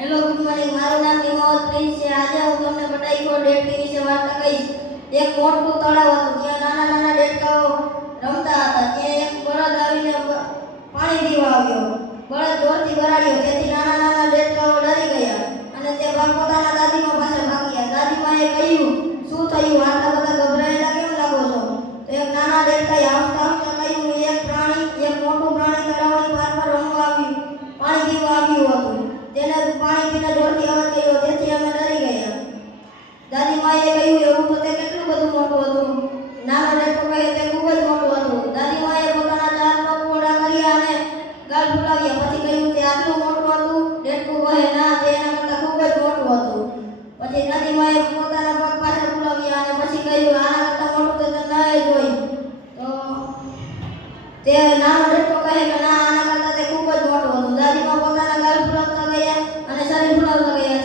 Hello good morning, મારું નામ Nimavat prince છે। આજે હું તમને બટાઈકો દેડકી વિશે વાર્તા કહીશ। એક મોટું તળાવ હતું, ત્યાં નાના નાના દેડકાઓ રમતા હતા। ત્યાં એક બળદ આવીને પાણી પીવા આવ્યો। બળદ જોરથી બરાડ્યો, તેથી નાના નાના દેડકાઓ ડરી ગયા અને તે પોતાના દાદીમા પાસે ભાગ્યા। દાદીમાએ કહ્યું, શું થયું? આટલા બધા ગભરાયેલા કેમ લાગો છો? તો એક નાના દેડકાએ હસતા હસતા કહ્યું, એક મોટું પ્રાણી તળાવની પાર પર રમવા આવ્યું, પાણી પીવા આવ્યું હતું। તેને પાણી પીને જોરથી અવાજ કર્યો, તેથી અમે ડરી ગયા। દાદીમાએ કહ્યું, એવું તો તે કેટલું બધું મોટું હતું? નાનો દેડકો કહે, તે ખૂબ જ મોટું હતું। દાદીમાએ પોતાના ચાર પગ પોડા કર્યા અને ગાલ ફૂલાવ્યા, પછી કહ્યું, તે આટલું મોટું હતું? દેડકો કહે, ના, તે એના કરતાં ખૂબ જ મોટું હતું। પછી દાદીમાએ પોતાના પગ પાછા ફૂલાવ્યા અને પછી કહ્યું, આના કરતાં મોટું તો તે ન જોઈ। તો તે નાનો દેડકો કહે કે ના, આના કરતાં તે ખૂબ જ મોટું હતું। દાદીમા પોતાના ગાલ ફૂલાવતા ગયા અને શરીર ફૂલાવતા ગયા।